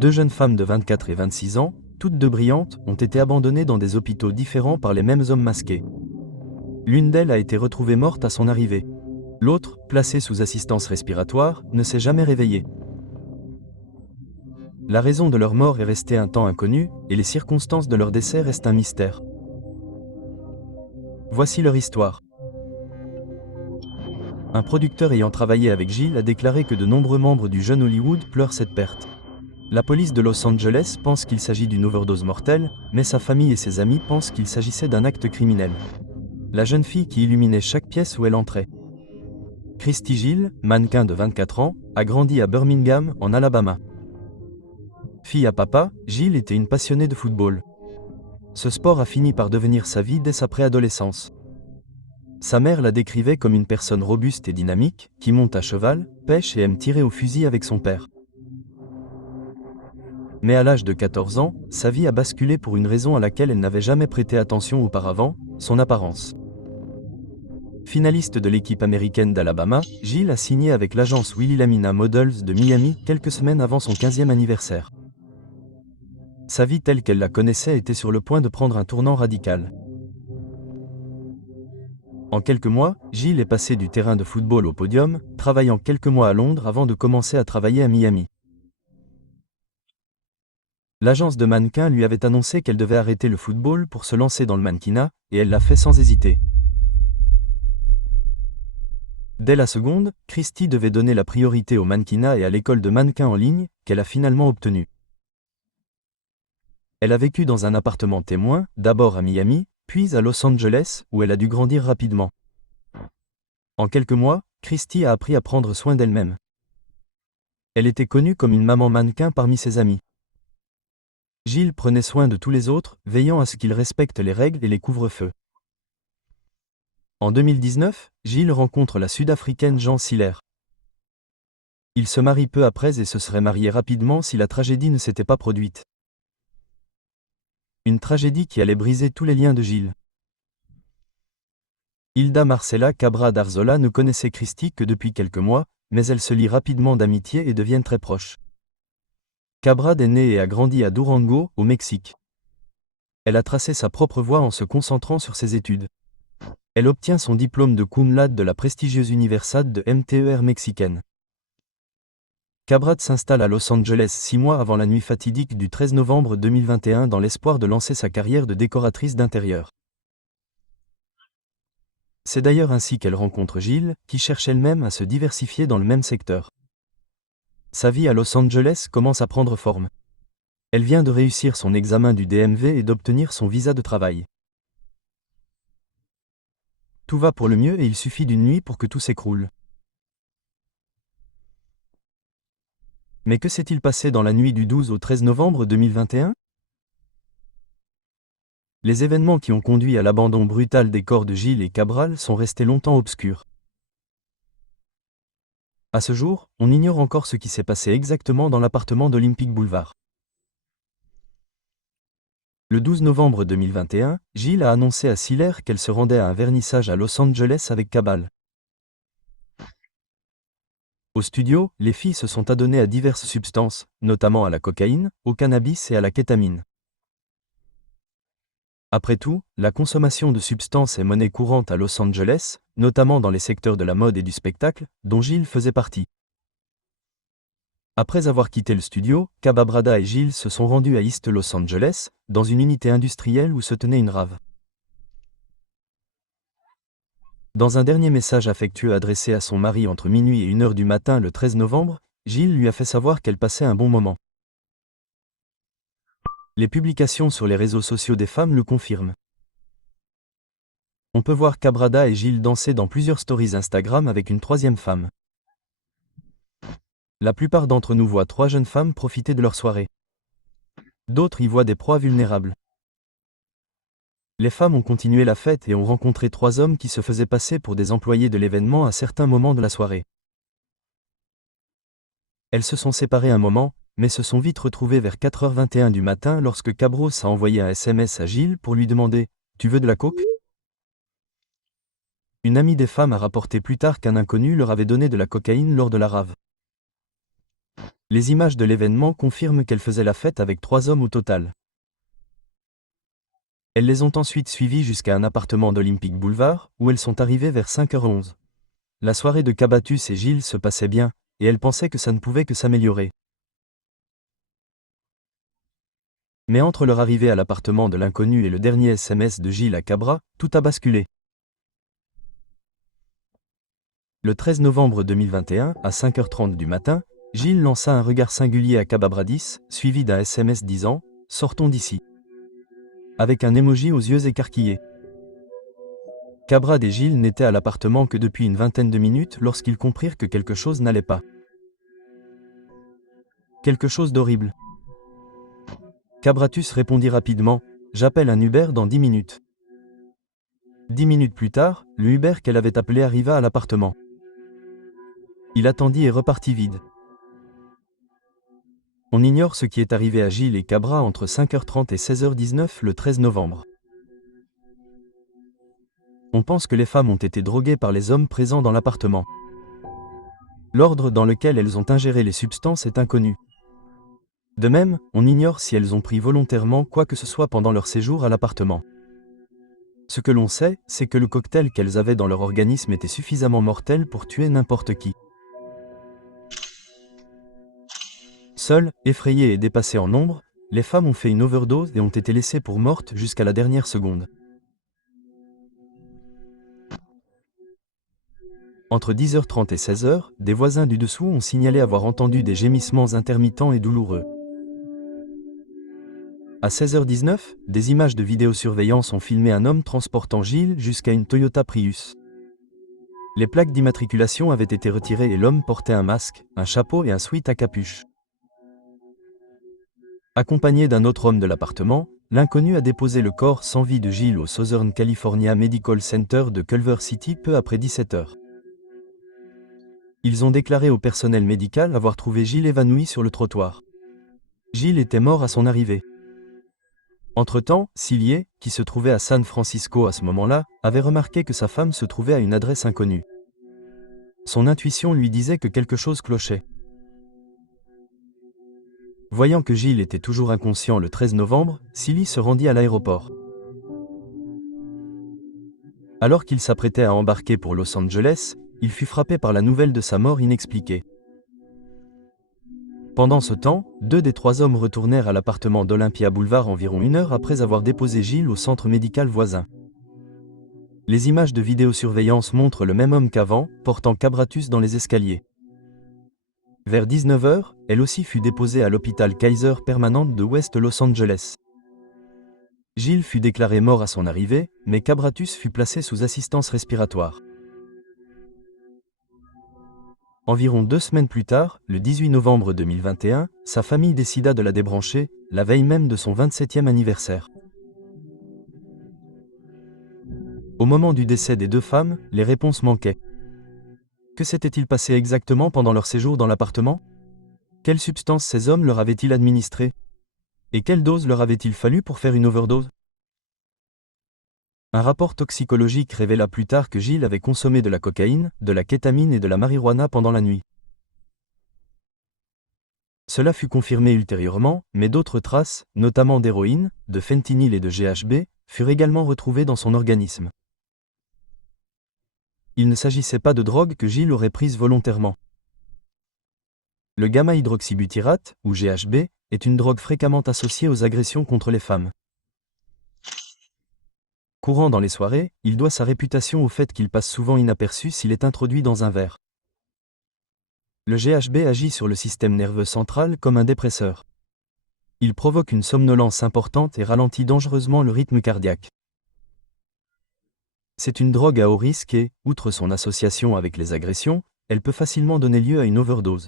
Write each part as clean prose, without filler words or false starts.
Deux jeunes femmes de 24 et 26 ans, toutes deux brillantes, ont été abandonnées dans des hôpitaux différents par les mêmes hommes masqués. L'une d'elles a été retrouvée morte à son arrivée. L'autre, placée sous assistance respiratoire, ne s'est jamais réveillée. La raison de leur mort est restée un temps inconnue, et les circonstances de leur décès restent un mystère. Voici leur histoire. Un producteur ayant travaillé avec Gilles a déclaré que de nombreux membres du jeune Hollywood pleurent cette perte. La police de Los Angeles pense qu'il s'agit d'une overdose mortelle, mais sa famille et ses amis pensent qu'il s'agissait d'un acte criminel. La jeune fille qui illuminait chaque pièce où elle entrait. Christy Gill, mannequin de 24 ans, a grandi à Birmingham, en Alabama. Fille à papa, Gill était une passionnée de football. Ce sport a fini par devenir sa vie dès sa préadolescence. Sa mère la décrivait comme une personne robuste et dynamique, qui monte à cheval, pêche et aime tirer au fusil avec son père. Mais à l'âge de 14 ans, sa vie a basculé pour une raison à laquelle elle n'avait jamais prêté attention auparavant, son apparence. Finaliste de l'équipe américaine d'Alabama, Gill a signé avec l'agence Wilhelmina Models de Miami quelques semaines avant son 15e anniversaire. Sa vie telle qu'elle la connaissait était sur le point de prendre un tournant radical. En quelques mois, Gill est passé du terrain de football au podium, travaillant quelques mois à Londres avant de commencer à travailler à Miami. L'agence de mannequins lui avait annoncé qu'elle devait arrêter le football pour se lancer dans le mannequinat, et elle l'a fait sans hésiter. Dès la seconde, Christy devait donner la priorité au mannequinat et à l'école de mannequins en ligne, qu'elle a finalement obtenue. Elle a vécu dans un appartement témoin, d'abord à Miami, puis à Los Angeles, où elle a dû grandir rapidement. En quelques mois, Christy a appris à prendre soin d'elle-même. Elle était connue comme une maman mannequin parmi ses amis. Gill prenait soin de tous les autres, veillant à ce qu'ils respectent les règles et les couvre-feux. En 2019, Gill rencontre la Sud-Africaine Jean Siller. Ils se marient peu après et se seraient mariés rapidement si la tragédie ne s'était pas produite. Une tragédie qui allait briser tous les liens de Gill. Hilda Marcela Cabra d'Arzola ne connaissait Christy que depuis quelques mois, mais elles se lient rapidement d'amitié et deviennent très proches. Cabra est née et a grandi à Durango, au Mexique. Elle a tracé sa propre voie en se concentrant sur ses études. Elle obtient son diplôme de cum laude de la prestigieuse Universidad de MTER mexicaine. Cabra s'installe à Los Angeles 6 mois avant la nuit fatidique du 13 novembre 2021 dans l'espoir de lancer sa carrière de décoratrice d'intérieur. C'est d'ailleurs ainsi qu'elle rencontre Gill, qui cherche elle-même à se diversifier dans le même secteur. Sa vie à Los Angeles commence à prendre forme. Elle vient de réussir son examen du DMV et d'obtenir son visa de travail. Tout va pour le mieux et il suffit d'une nuit pour que tout s'écroule. Mais que s'est-il passé dans la nuit du 12 au 13 novembre 2021 ? Les événements qui ont conduit à l'abandon brutal des corps de Gill et Cabral sont restés longtemps obscurs. À ce jour, on ignore encore ce qui s'est passé exactement dans l'appartement d'Olympic Boulevard. Le 12 novembre 2021, Gill a annoncé à Siller qu'elle se rendait à un vernissage à Los Angeles avec Cabal. Au studio, les filles se sont adonnées à diverses substances, notamment à la cocaïne, au cannabis et à la kétamine. Après tout, la consommation de substances est monnaie courante à Los Angeles, notamment dans les secteurs de la mode et du spectacle, dont Gill faisait partie. Après avoir quitté le studio, Cababrada et Gill se sont rendus à East Los Angeles, dans une unité industrielle où se tenait une rave. Dans un dernier message affectueux adressé à son mari entre minuit et 1h du matin le 13 novembre, Gill lui a fait savoir qu'elle passait un bon moment. Les publications sur les réseaux sociaux des femmes le confirment. On peut voir Cabrada et Gill danser dans plusieurs stories Instagram avec une troisième femme. La plupart d'entre nous voient 3 jeunes femmes profiter de leur soirée. D'autres y voient des proies vulnérables. Les femmes ont continué la fête et ont rencontré 3 hommes qui se faisaient passer pour des employés de l'événement à certains moments de la soirée. Elles se sont séparées un moment, mais se sont vite retrouvées vers 4h21 du matin lorsque Cabros a envoyé un SMS à Gill pour lui demander « Tu veux de la coke ?» Une amie des femmes a rapporté plus tard qu'un inconnu leur avait donné de la cocaïne lors de la rave. Les images de l'événement confirment qu'elle faisait la fête avec 3 hommes au total. Elles les ont ensuite suivis jusqu'à un appartement d'Olympic Boulevard, où elles sont arrivées vers 5h11. La soirée de Cabratus et Gilles se passait bien, et elle pensait que ça ne pouvait que s'améliorer. Mais entre leur arrivée à l'appartement de l'inconnu et le dernier SMS de Gilles à Cabra, tout a basculé. Le 13 novembre 2021, à 5h30 du matin, Gilles lança un regard singulier à Cababradis, suivi d'un SMS disant « Sortons d'ici », avec un emoji aux yeux écarquillés. Cabrad et Gilles n'étaient à l'appartement que depuis une vingtaine de minutes lorsqu'ils comprirent que quelque chose n'allait pas. Quelque chose d'horrible. Cabratus répondit rapidement « J'appelle un Uber dans 10 minutes ». 10 minutes plus tard, le Uber qu'elle avait appelé arriva à l'appartement. Il attendit et repartit vide. On ignore ce qui est arrivé à Gilles et Cabra entre 5h30 et 16h19 le 13 novembre. On pense que les femmes ont été droguées par les hommes présents dans l'appartement. L'ordre dans lequel elles ont ingéré les substances est inconnu. De même, on ignore si elles ont pris volontairement quoi que ce soit pendant leur séjour à l'appartement. Ce que l'on sait, c'est que le cocktail qu'elles avaient dans leur organisme était suffisamment mortel pour tuer n'importe qui. Seules, effrayées et dépassées en nombre, les femmes ont fait une overdose et ont été laissées pour mortes jusqu'à la dernière seconde. Entre 10h30 et 16h, des voisins du dessous ont signalé avoir entendu des gémissements intermittents et douloureux. À 16h19, des images de vidéosurveillance ont filmé un homme transportant Gilles jusqu'à une Toyota Prius. Les plaques d'immatriculation avaient été retirées et l'homme portait un masque, un chapeau et un sweat à capuche. Accompagné d'un autre homme de l'appartement, l'inconnu a déposé le corps sans vie de Gilles au Southern California Medical Center de Culver City peu après 17h. Ils ont déclaré au personnel médical avoir trouvé Gilles évanoui sur le trottoir. Gilles était mort à son arrivée. Entre-temps, Cillier, qui se trouvait à San Francisco à ce moment-là, avait remarqué que sa femme se trouvait à une adresse inconnue. Son intuition lui disait que quelque chose clochait. Voyant que Gilles était toujours inconscient le 13 novembre, Cilly se rendit à l'aéroport. Alors qu'il s'apprêtait à embarquer pour Los Angeles, il fut frappé par la nouvelle de sa mort inexpliquée. Pendant ce temps, 2 des 3 hommes retournèrent à l'appartement d'Olympia Boulevard environ 1 heure après avoir déposé Gilles au centre médical voisin. Les images de vidéosurveillance montrent le même homme qu'avant, portant Cabratus dans les escaliers. Vers 19h, elle aussi fut déposée à l'hôpital Kaiser Permanente de West Los Angeles. Gilles fut déclaré mort à son arrivée, mais Cabratus fut placé sous assistance respiratoire. Environ 2 semaines plus tard, le 18 novembre 2021, sa famille décida de la débrancher, la veille même de son 27e anniversaire. Au moment du décès des 2 femmes, les réponses manquaient. Que s'était-il passé exactement pendant leur séjour dans l'appartement? Quelle substance ces hommes leur avaient-ils administrée? Et quelle dose leur avait-il fallu pour faire une overdose? Un rapport toxicologique révéla plus tard que Gilles avait consommé de la cocaïne, de la kétamine et de la marijuana pendant la nuit. Cela fut confirmé ultérieurement, mais d'autres traces, notamment d'héroïne, de fentanyl et de GHB, furent également retrouvées dans son organisme. Il ne s'agissait pas de drogue que Gilles aurait prise volontairement. Le gamma-hydroxybutyrate, ou GHB, est une drogue fréquemment associée aux agressions contre les femmes. Courant dans les soirées, il doit sa réputation au fait qu'il passe souvent inaperçu s'il est introduit dans un verre. Le GHB agit sur le système nerveux central comme un dépresseur. Il provoque une somnolence importante et ralentit dangereusement le rythme cardiaque. C'est une drogue à haut risque et, outre son association avec les agressions, elle peut facilement donner lieu à une overdose.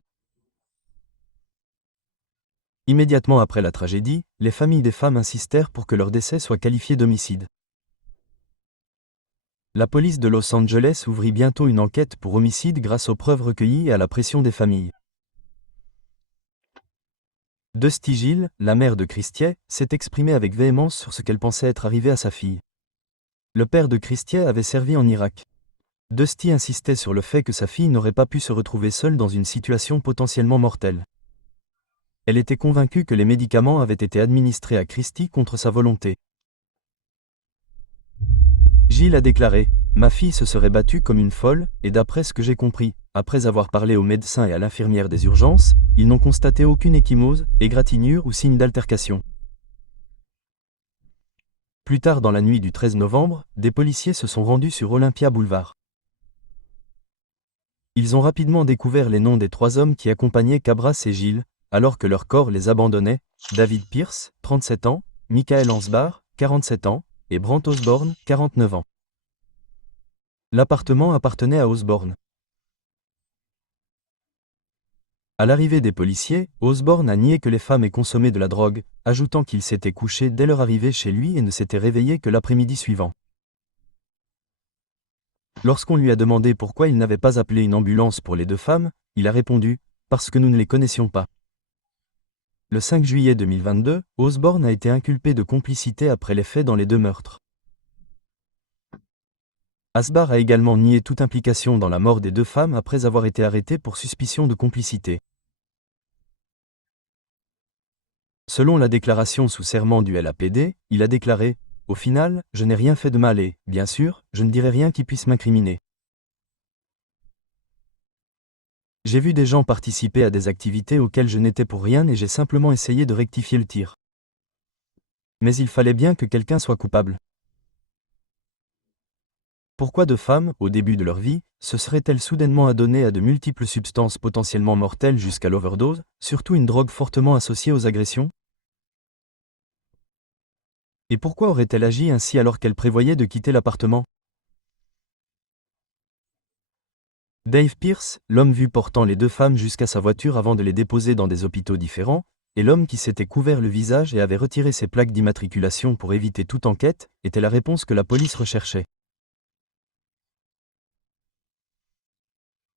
Immédiatement après la tragédie, les familles des femmes insistèrent pour que leur décès soit qualifié d'homicide. La police de Los Angeles ouvrit bientôt une enquête pour homicide grâce aux preuves recueillies et à la pression des familles. Dusty Gill, la mère de Christie, s'est exprimée avec véhémence sur ce qu'elle pensait être arrivé à sa fille. Le père de Christie avait servi en Irak. Dusty insistait sur le fait que sa fille n'aurait pas pu se retrouver seule dans une situation potentiellement mortelle. Elle était convaincue que les médicaments avaient été administrés à Christie contre sa volonté. Jill a déclaré « Ma fille se serait battue comme une folle, et d'après ce que j'ai compris, après avoir parlé aux médecins et à l'infirmière des urgences, ils n'ont constaté aucune ecchymose, égratignure ou signe d'altercation. » Plus tard dans la nuit du 13 novembre, des policiers se sont rendus sur Olympia Boulevard. Ils ont rapidement découvert les noms des 3 hommes qui accompagnaient Cabras et Jill, alors que leur corps les abandonnait: David Pierce, 37 ans, Michael Ansbar, 47 ans, et Brant Osborne, 49 ans. L'appartement appartenait à Osborne. À l'arrivée des policiers, Osborne a nié que les femmes aient consommé de la drogue, ajoutant qu'il s'était couché dès leur arrivée chez lui et ne s'était réveillé que l'après-midi suivant. Lorsqu'on lui a demandé pourquoi il n'avait pas appelé une ambulance pour les 2 femmes, il a répondu « Parce que nous ne les connaissions pas ». Le 5 juillet 2022, Osborne a été inculpé de complicité après les faits dans les 2 meurtres. Asbar a également nié toute implication dans la mort des 2 femmes après avoir été arrêté pour suspicion de complicité. Selon la déclaration sous serment du LAPD, il a déclaré « Au final, je n'ai rien fait de mal et, bien sûr, je ne dirai rien qui puisse m'incriminer. J'ai vu des gens participer à des activités auxquelles je n'étais pour rien et j'ai simplement essayé de rectifier le tir. Mais il fallait bien que quelqu'un soit coupable. » Pourquoi 2 femmes, au début de leur vie, se seraient-elles soudainement adonnées à de multiples substances potentiellement mortelles jusqu'à l'overdose, surtout une drogue fortement associée aux agressions? Et pourquoi aurait-elle agi ainsi alors qu'elle prévoyait de quitter l'appartement? Dave Pierce, l'homme vu portant les 2 femmes jusqu'à sa voiture avant de les déposer dans des hôpitaux différents, et l'homme qui s'était couvert le visage et avait retiré ses plaques d'immatriculation pour éviter toute enquête, était la réponse que la police recherchait.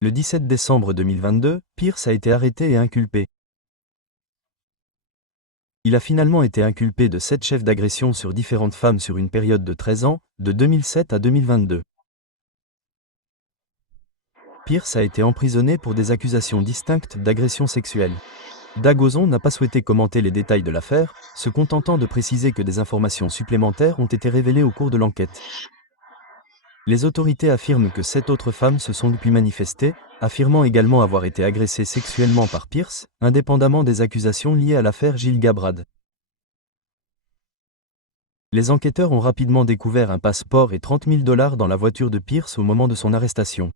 Le 17 décembre 2022, Pierce a été arrêté et inculpé. Il a finalement été inculpé de 7 chefs d'agression sur différentes femmes sur une période de 13 ans, de 2007 à 2022. Pierce a été emprisonné pour des accusations distinctes d'agression sexuelle. Dagozon n'a pas souhaité commenter les détails de l'affaire, se contentant de préciser que des informations supplémentaires ont été révélées au cours de l'enquête. Les autorités affirment que 7 autres femmes se sont depuis manifestées, affirmant également avoir été agressées sexuellement par Pierce, indépendamment des accusations liées à l'affaire Gilles Gabrad. Les enquêteurs ont rapidement découvert un passeport et 30 000 $ dans la voiture de Pierce au moment de son arrestation.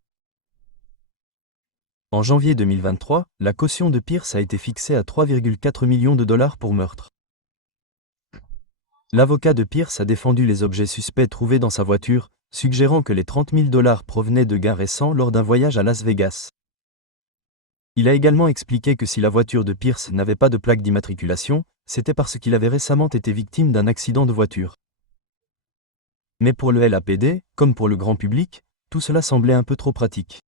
En janvier 2023, la caution de Pierce a été fixée à 3,4 millions de $ pour meurtre. L'avocat de Pierce a défendu les objets suspects trouvés dans sa voiture, suggérant que les 30 000 $ provenaient de gains récents lors d'un voyage à Las Vegas. Il a également expliqué que si la voiture de Pierce n'avait pas de plaque d'immatriculation, c'était parce qu'il avait récemment été victime d'un accident de voiture. Mais pour le LAPD, comme pour le grand public, tout cela semblait un peu trop pratique.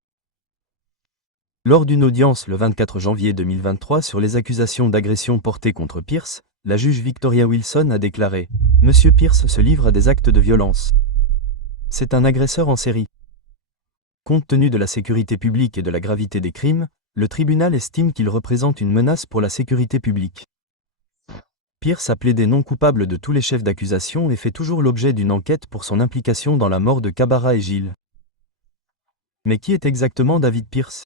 Lors d'une audience le 24 janvier 2023 sur les accusations d'agression portées contre Pierce, la juge Victoria Wilson a déclaré « Monsieur Pierce se livre à des actes de violence. C'est un agresseur en série. » Compte tenu de la sécurité publique et de la gravité des crimes, le tribunal estime qu'il représente une menace pour la sécurité publique. Pierce a plaidé non coupable de tous les chefs d'accusation et fait toujours l'objet d'une enquête pour son implication dans la mort de Cabara et Gilles. Mais qui est exactement David Pierce?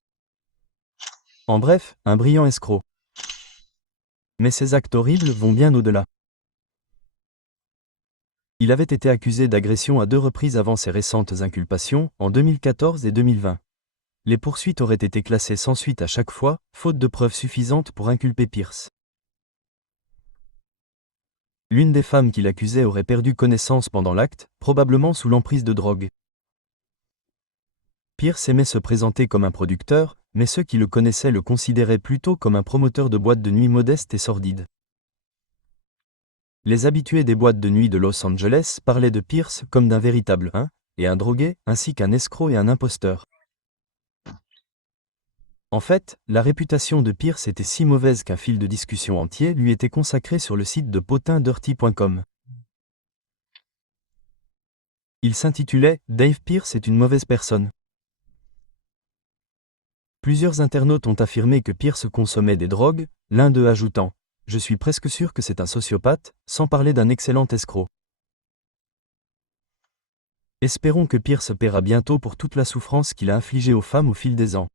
En bref, un brillant escroc. Mais ces actes horribles vont bien au-delà. Il avait été accusé d'agression à 2 reprises avant ses récentes inculpations, en 2014 et 2020. Les poursuites auraient été classées sans suite à chaque fois, faute de preuves suffisantes pour inculper Pierce. L'une des femmes qu'il accusait aurait perdu connaissance pendant l'acte, probablement sous l'emprise de drogue. Pierce aimait se présenter comme un producteur, mais ceux qui le connaissaient le considéraient plutôt comme un promoteur de boîtes de nuit modestes et sordides. Les habitués des boîtes de nuit de Los Angeles parlaient de Pierce comme d'un véritable et un drogué, ainsi qu'un escroc et un imposteur. En fait, la réputation de Pierce était si mauvaise qu'un fil de discussion entier lui était consacré sur le site de potindirty.com. Il s'intitulait « Dave Pierce est une mauvaise personne ». Plusieurs internautes ont affirmé que Pierce consommait des drogues, l'un d'eux ajoutant « Je suis presque sûr que c'est un sociopathe », sans parler d'un excellent escroc. Espérons que Pierce paiera bientôt pour toute la souffrance qu'il a infligée aux femmes au fil des ans.